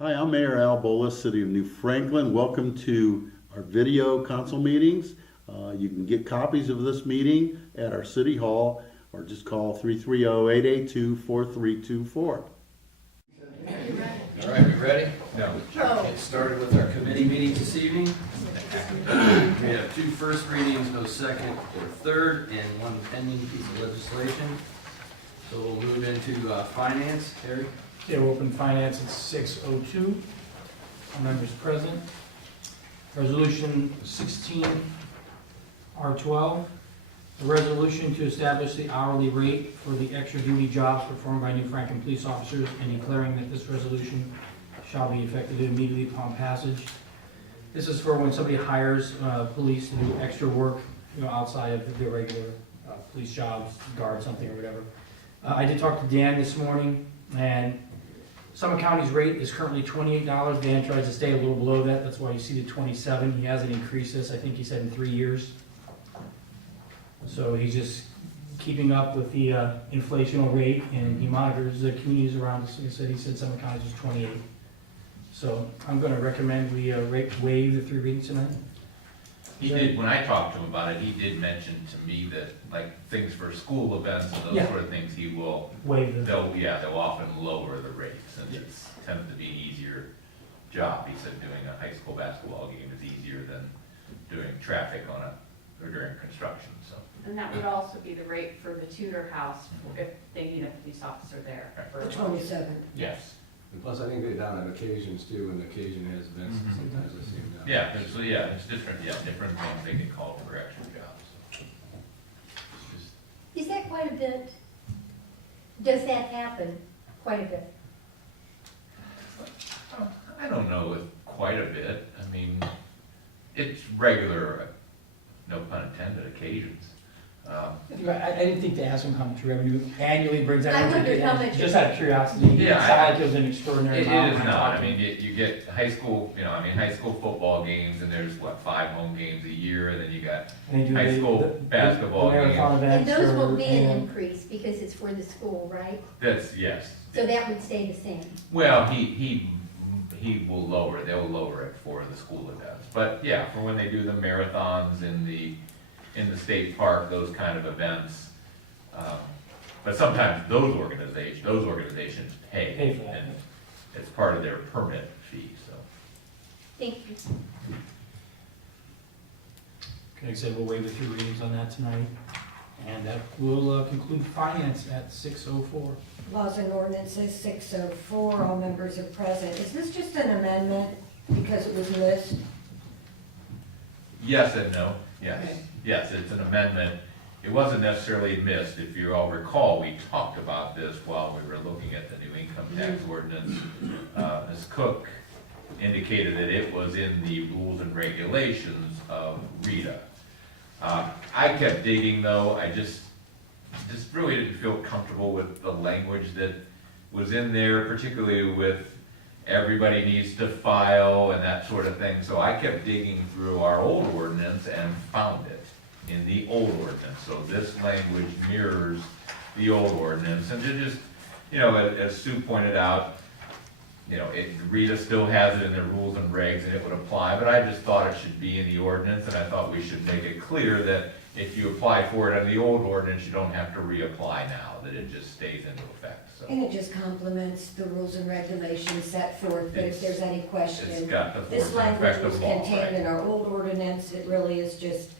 Hi, I'm Mayor Al Bolas, City of New Franklin. Welcome to our video council meetings. You can get copies of this meeting at our City Hall or just call 330-882-4324. All right, we ready? No. Get started with our committee meetings this evening. We have 2 first readings, no second or third, and 1 pending piece of legislation. So we'll move into finance. Harry? Okay, we'll open finance at 6:02. All members present. Resolution 16R12, a resolution to establish the hourly rate for the extra duty jobs performed by New Franklin police officers and declaring that this resolution shall be effective immediately upon passage. This is for when somebody hires police to do extra work, outside of their regular police jobs, guard something or whatever. I did talk to Dan this morning, and Summit County's rate is currently $28. Dan tries to stay a little below that. That's why you see the 27. He hasn't increased this, I think he said, in 3 years. So he's just keeping up with the inflational rate, and he monitors the communities around us. Like I said, he said Summit County's was 28. So I'm going to recommend we waive the 3 readings tonight. He did, when I talked to him about it, he did mention to me that, like, things for school events and those sort of things, he will, Waive they'll often lower the rates, and it tends to be an easier job. He said doing a high school basketball game is easier than doing traffic or during construction, so. And that would also be the rate for the tutor house if they need a police officer there. for a The 27th. Yes. And plus, I think they're down on occasions too, when the occasion has events, sometimes I see them down. It's different things they get called for extra jobs. Just- Is that quite a bit? Does that happen quite a bit? I don't know with quite a bit. I mean, it's regular, no pun intended, occasions. I didn't think to ask him how much revenue annually brings. I wondered how much. Just out of curiosity. Yeah, It sounded like it was an extraordinary It amount. is not. I mean, you get high school football games, and there's 5 home games a year, and then you got And they do high school basketball the marathon And events. those or, won't be an you know, increase because it's for the school, right? yes. So that would stay the same. Well, he will lower, they'll lower it for the school events. But yeah, for when they do the marathons in the state park, those kind of events. But sometimes those organizations pay. Pay for that. And it's part of their permit fee, so. Thank you. Like I said, we'll waive the 3 readings on that tonight. And that will conclude finance at 6:04. Laws and ordinances, 604, all members are present. Is this just an amendment because it was missed? Yes and no, yes. Okay. Yes, it's an amendment. It wasn't necessarily missed. If you all recall, we talked about this while we were looking at the new income tax ordinance. Ms. Cook indicated that it was in the rules and regulations of RETA. I kept digging though. I just really didn't feel comfortable with the language that was in there, particularly with everybody needs to file and that sort of thing. So I kept digging through our old ordinance and found it in the old ordinance. So this language mirrors the old ordinance. And to just, as Sue pointed out, RETA still has it in their rules and regs and it would apply, but I just thought it should be in the ordinance, and I thought we should make it clear that if you apply for it on the old ordinance, you don't have to reapply now, that it just stays into effect, so. And it just complements the rules and regulations set forth, but if there's any It's question, got the this force and effect language was of law, contained right? in our old ordinance. It really is just,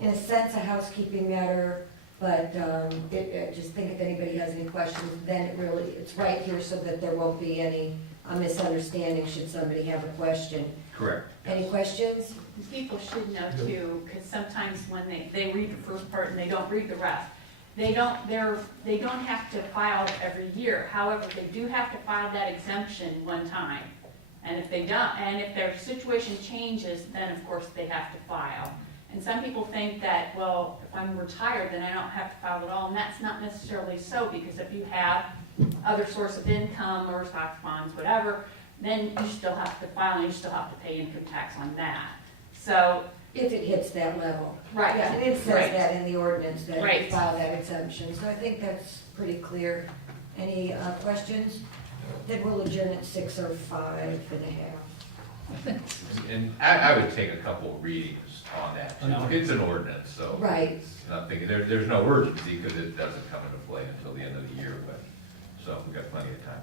in a sense, a housekeeping matter, but I just think if anybody has any questions, then it's right here so that there won't be any misunderstanding should somebody have a question. Correct. Any questions? People should know too, because sometimes when they read the first part and they don't read the rest, they don't have to file every year. However, they do have to file that exemption one time. And if they don't, and if their situation changes, then of course they have to file. And some people think that, well, if I'm retired, then I don't have to file at all, and that's not necessarily so, because if you have other source of income or stocks, bonds, whatever, then you still have to file and you still have to pay income tax on that. So, If it hits that level. right. Yeah, and it says Right. that in the ordinance, that Right. you file that exemption, so I think that's pretty clear. Any questions? Then we'll adjourn at 6:05 And I would take a couple of readings on that. I know. It's an ordinance, so. Right. It's nothing, there's no urgency because it doesn't come into play until the end of the year, but, so we've got plenty of time.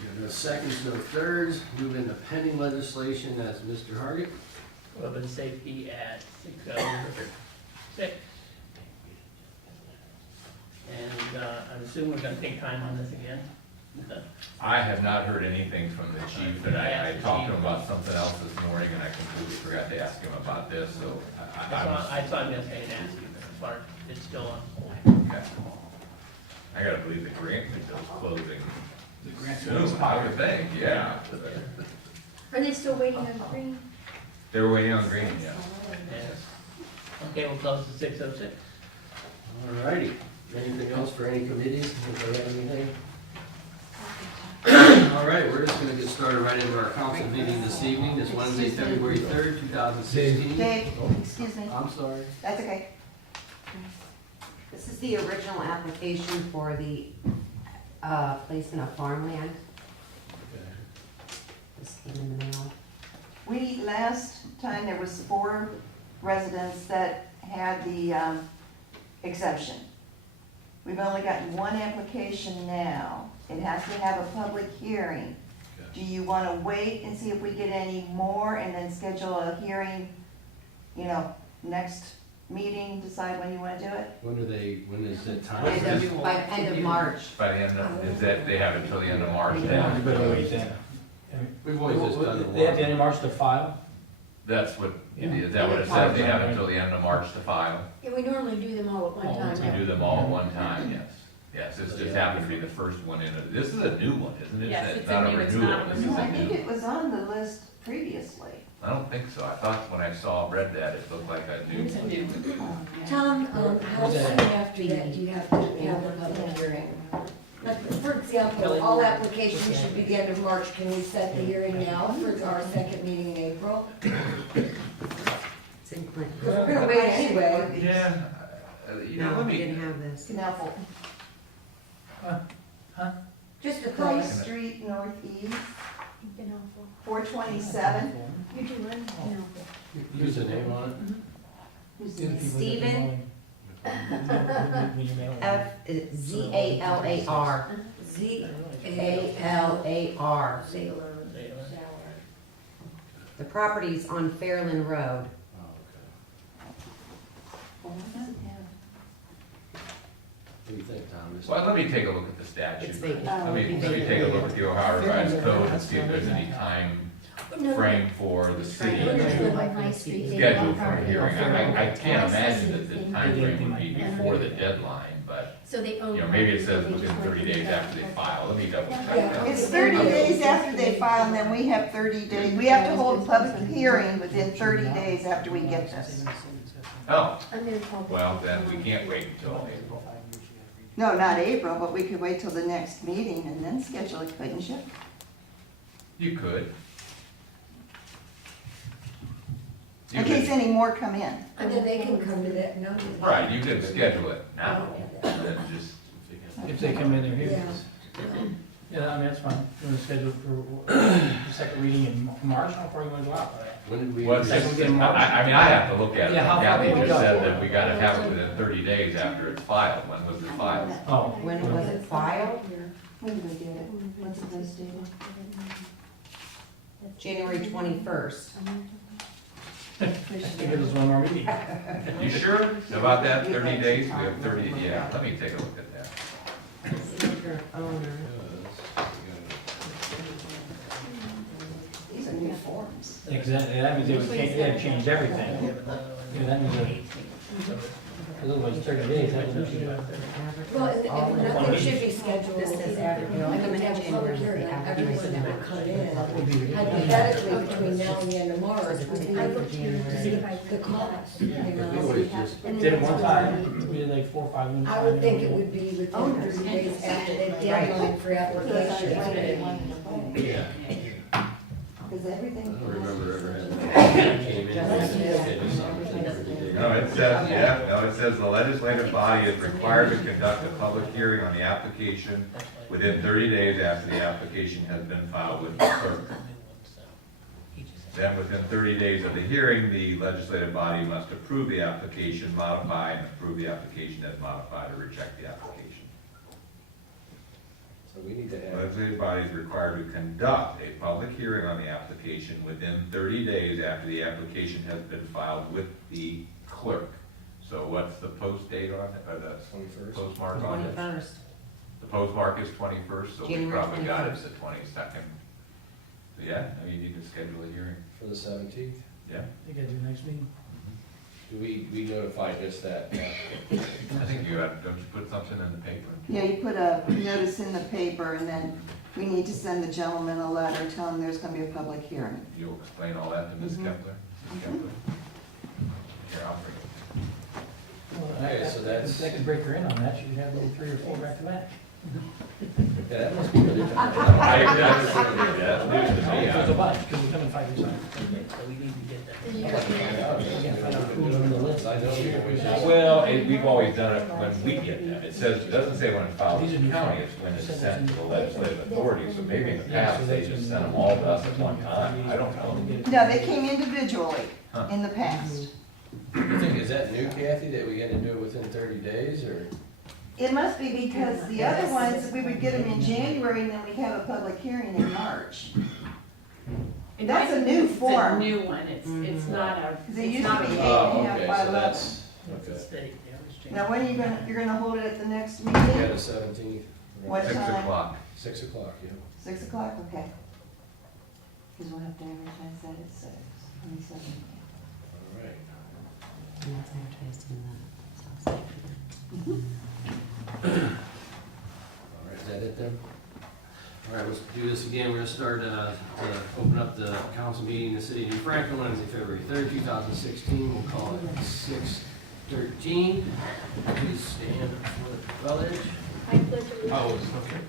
We have no seconds, no thirds. Move into pending legislation as Mr. Hargit. Urban safety at 6:06. And I'm assuming we're gonna take time on this again? I have not heard anything from the chief, and I talked to him about something else this morning, and I completely forgot to ask him about this, so I thought I was going to ask you, but it's still on hold. okay. I gotta believe the grant window's closing The grant's soon, I would think, yeah. Are they still waiting on green? They were waiting on green, yeah. Yes. Okay, we'll close to 6:06. All righty. Anything else for any committees? Anybody have anything? All right, we're just gonna get started right into our council meeting this evening. It's Wednesday, February 3rd, 2016. Dave, excuse me, I'm sorry. that's okay. This is the original application for the placement of farmland. This came in the mail. Last time, there was 4 residents that had the exemption. We've only gotten 1 application now. It has to have a public hearing. Do you want to wait and see if we get any more and then schedule a hearing, next meeting, decide when you want to do it? When is it time? By end of March. By the end of, is that, they have until the end of March now? You better wait then. We've always just done it. They have the end of March to file? That's what, Yeah. is that what it says, they have until the end of March to file? Yeah, we normally do them all at one time. We do them all at one time, yes. Yes, this just happened to be the first one in, this is a new one, isn't it? Yes, it's not a new, it's renewal, not a this is No, I a think new. it was on the list previously. I don't think so, I thought when I read that, it looked like a new one. Tom, how soon after that do you have to have the public hearing? Like, for example, all applications should be the end of March. Can we set the hearing now for our second meeting in April? It's in Clinton. Because we're gonna wait anyway. Yeah, let me, have this. Canal. Just a Clay thought. Street Northeast, Been awful. 427. You do run, no. Use the name on Stephen Zalar. Zalar. The property's on Fairland Road. it. Oh, okay. What do you think, Tom? well, let me take a look at the statute. It's vacant. Let me take a look at the Ohio Revised Code and see if there's any time frame for the city We're gonna to live on my street. They schedule live for a on- hearing. I can't imagine that the time frame would be before the deadline, but, So they own. maybe it says within 30 days after they file. Let me double check that. It's 30 days after they file, and then we have 30 days. We have to hold a public hearing within 30 days after we get this. Oh, I'm gonna call. well, then we can't wait until April. No, not April, but we could wait till the next meeting and then schedule it, couldn't you? You could. In case any more come in. And then they can come to that notice. Right, you could schedule it now, and then just, If they come in, they're here. Yeah. Yeah, I mean, that's fine. We're gonna schedule for the second reading in March. How far you wanna go out for that? When did we? what's, Second week in March. I mean, I have to look at it. Yeah, how far Kathy can we just go? said that we gotta have it within 30 days after it's filed. When was it filed? Oh. When was it filed? When did we get it? What's the post date? January 21st. I think it was one more meeting. You sure about that, 30 days? We have 30, yeah, let me take a look at that. These are new forms. Exactly, that means they would change, they had changed everything. Yeah, that means otherwise 30 days, that would be. Well, nothing should be scheduled. This says after, And then have a public hearing, everyone that would come in. Hypothetically, between now and the end of March, would be I looked here to see if I the could. cost. We always just, And Did it then one time, we did like 4 or 5 minutes. I would think it would be within 30 days after the deadline for applications. yeah. Because everything. I don't remember ever having that came in. No, it says the legislative body is required to conduct a public hearing on the application within 30 days after the application has been filed with the clerk. Then within 30 days of the hearing, the legislative body must approve the application, modify, and approve the application as modified, or reject the application. So we need to The add, legislative body is required to conduct a public hearing on the application within 30 days after the application has been filed with the clerk. So what's the post date on it, or the 21st. postmark on it? 21st. The postmark is 21st, so we January probably got it 21st. the 22nd. So yeah, I mean, you can schedule a hearing, For the 17th? yeah. You guys do next meeting? Do we notify just that? I think you have, don't you put something in the paper? Yeah, you put a notice in the paper, and then we need to send the gentleman a letter, tell him there's gonna be a public hearing. You'll explain all that to Ms. Mhm. Kepler? Ms. Kepler? Here, I'll bring it. Okay, so that's- If they could break her in on that, she could have little 3 or 4 back to back. Yeah, that must be really tough. That's news to me. There's a bunch, because we come in 5 years out. So we need to get that. We gotta find out who's on the list. I know you always ask. Well, we've always done it when we get them. It says, it doesn't say when it's filed with the county, it's when it's sent to the legislative authority. So maybe in the past, they just sent them all to us at one time. I don't know. No, they came individually in the past. You think, is that new, Kathy, that we gotta do it within 30 days, or? It must be because the other ones, we would get them in January, and then we'd have a public hearing in March. That's a new It's a form. new one, it's not a, Because it it's used not to be a. 8.5 okay, by so 11. that's, It's okay. steady, yeah, it's changed. Now, when are you're gonna hold it at the next Yeah, meeting? the 17th. What 6 time? o'clock. 6 o'clock, yeah. 6 o'clock, okay. Because we'll have to advertise that at 6 on the 17th. All right. All right, is that it then? All right, let's do this again. We're gonna start, open up the council meeting in the city of New Franklin, Wednesday, February 3rd, 2016. We'll call it 6:13. Please stand for the pledge. I pledge allegiance Oh, to the flag.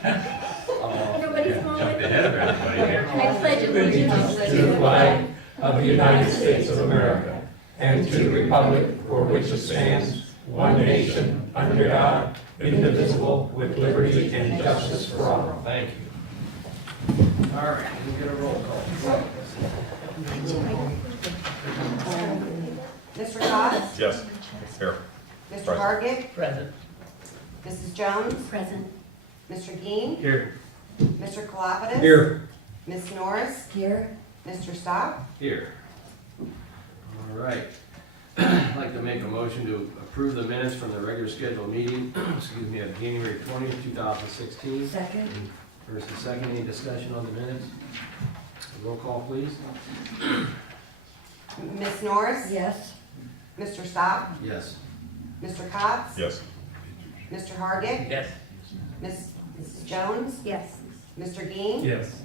okay. Everybody's Jumped moment. ahead of everybody here. I pledge allegiance to the flag of the United States of America and to the republic for which it stands, one nation, under God, indivisible, with liberty and justice for all. Thank you. All right, we'll get a roll call. Mr. Cox? Yes. Here. Mr. Hargit? Present. Mrs. Jones? Present. Mr. Gein? Here. Mr. Kalopoulos? Here. Ms. Norris? Here. Mr. Stock? Here. All right. I'd like to make a motion to approve the minutes from the regular scheduled meeting, excuse me, of January 20th, 2016. Second. First and second, any discussion on the minutes? Roll call, please. Ms. Norris? Yes. Mr. Stock? Yes. Mr. Cox? Yes. Mr. Hargit? Yes. Mrs. Jones? Yes. Mr. Gein? Yes.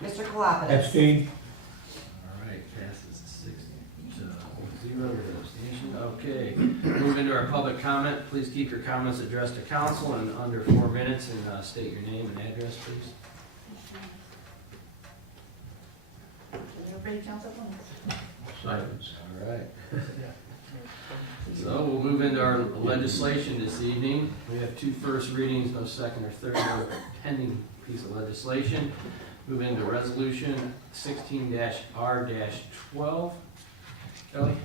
Mr. Kalopoulos? Abstain. All right, passes 6-0 with abstention. Okay, move into our public comment. Please keep your comments addressed to council and under 4 minutes, and state your name and address, please. Everybody jump at once. Silence. All right. So we'll move into our legislation this evening. We have 2 first readings, no second or third, no pending piece of legislation. Move into resolution 16-R-12. Kelly?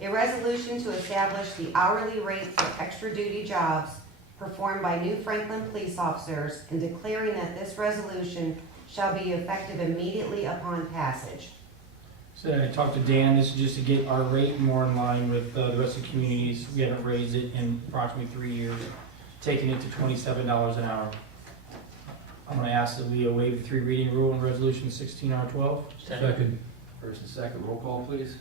A resolution to establish the hourly rate for extra duty jobs performed by New Franklin police officers and declaring that this resolution shall be effective immediately upon passage. So I talked to Dan, this is just to get our rate more in line with the rest of the communities. We haven't raised it in approximately 3 years, taking it to $27 an hour. I'm gonna ask that we waive the 3 reading rule in resolution 16R12. Second. First and second, roll call, please.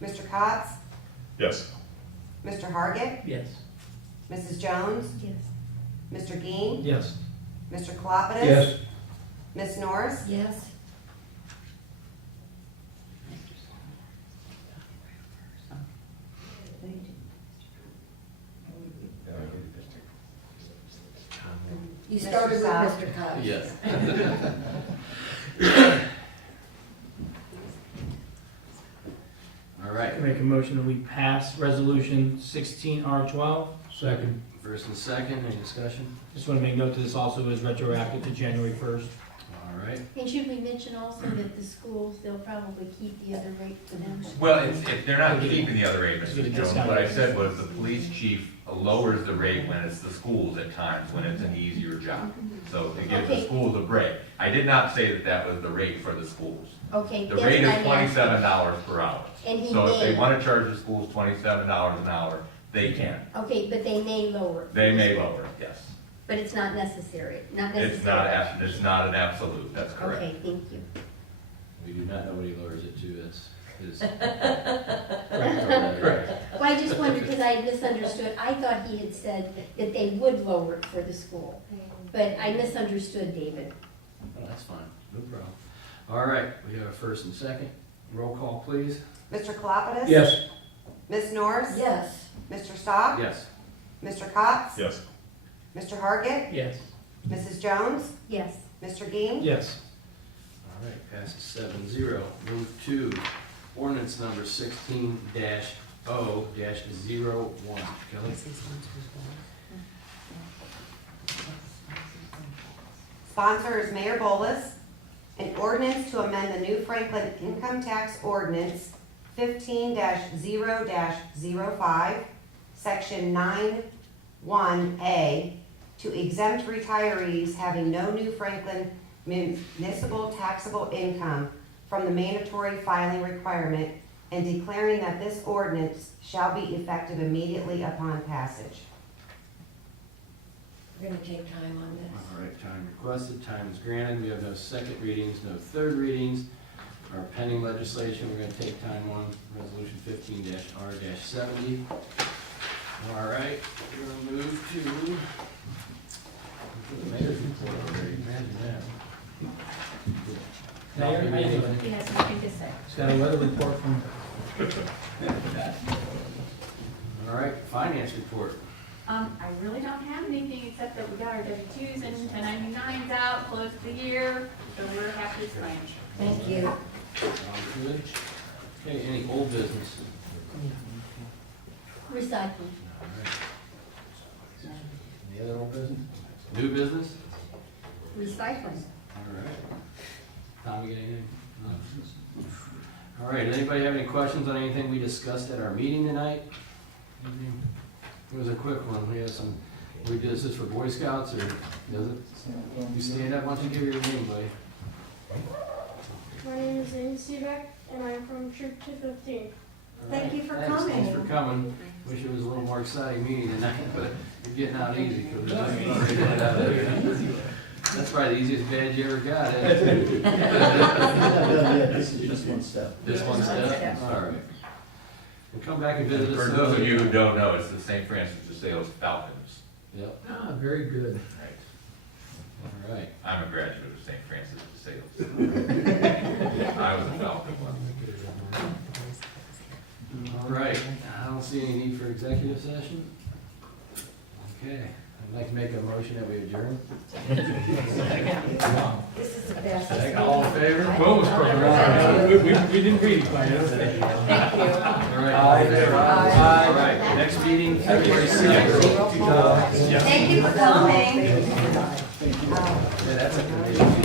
Mr. Cox? Yes. Mr. Hargit? Yes. Mrs. Jones? Yes. Mr. Gein? Yes. Mr. Kalopoulos? Yes. Ms. Norris? Yes. You started with South. Mr. Cox. Yes. All right, Make a motion that we pass resolution 16R12. Second. first and second, any discussion? Just want to make note that this also is retroactive to January 1st. All right, And should we mention also that the schools, they'll probably keep the other rate for them? Well, they're not keeping the other rate, Mr. Jones. What I said was the police chief lowers the rate when it's the schools at times, when it's an easier job. So it gives the Okay. schools a break. I did not say that that was the rate for the schools. Okay. The that's rate what is I'm $27 per hour. asking. And he So if they may, want to charge the schools $27 an hour, they can. okay, but they may lower it. They may lower it, yes. But it's not necessary, not necessary. It's not an absolute, that's correct. Okay, thank you. we do not know what he lowers it to, that's his. Correct. Well, I just wondered, because I misunderstood, I thought he had said that they would lower it for the school, but I misunderstood David. Oh, that's fine, no problem. All right, we have a first and second, roll call, please. Mr. Kalopoulos? Yes. Ms. Norris? Yes. Mr. Stock? Yes. Mr. Cox? Yes. Mr. Hargit? Yes. Mrs. Jones? Yes. Mr. Gein? Yes. All right, passes 7-0. Move to ordinance number 16-0-01. Kelly? Sponsor is Mayor Bolus. An ordinance to amend the New Franklin Income Tax Ordinance 15-0-05, Section 9(1)A, to exempt retirees having no New Franklin municipal taxable income from the mandatory filing requirement and declaring that this ordinance shall be effective immediately upon passage. We're gonna take time on this. All right, time requested, time is granted. We have no second readings, no third readings. Our pending legislation, we're gonna take time on resolution 15-R-70. All right, we're gonna move to the mayor's report already, imagine that. Mayor, how you doing? He has something to say. Just got a weather report from, All right, finance report. I really don't have anything except that we got our W-2s and 1099s out, closed the year, so we're happy to sign. Thank you. Sounds good. Okay, any old business? Recycling. All right. Any other old business? New business? Recycling. All right. Tom, you got anything? No? All right, does anybody have any questions on anything we discussed at our meeting tonight? Anything? It was a quick one. We had some, we did this for Boy Scouts, or does it? You stand up, why don't you give your name, buddy? My name is Amy Seabeck, and I'm from Troop 215. All Thank right. you for Thanks. coming. Thanks for coming. Wish it was a little more exciting meeting tonight, but you're getting out easy, because we're just ready to get out of here. That's probably the easiest badge you ever got, isn't it? This is just one step. This one step? All right. We'll come back and visit us. For those of you who don't know, it's the St. Francis de Sales Falcons. Yep, ah, very good. Right. all right. I'm a graduate of St. Francis de Sales. I was a Falcon once. All right, I don't see any need for executive session. Okay, I'd like to make a motion that we adjourn. This is the best. All in favor? Almost broke our arm. We didn't read it, but All right, all in favor? All right, next meeting, February 6th. Thank you for coming. Yeah, that's a good meeting.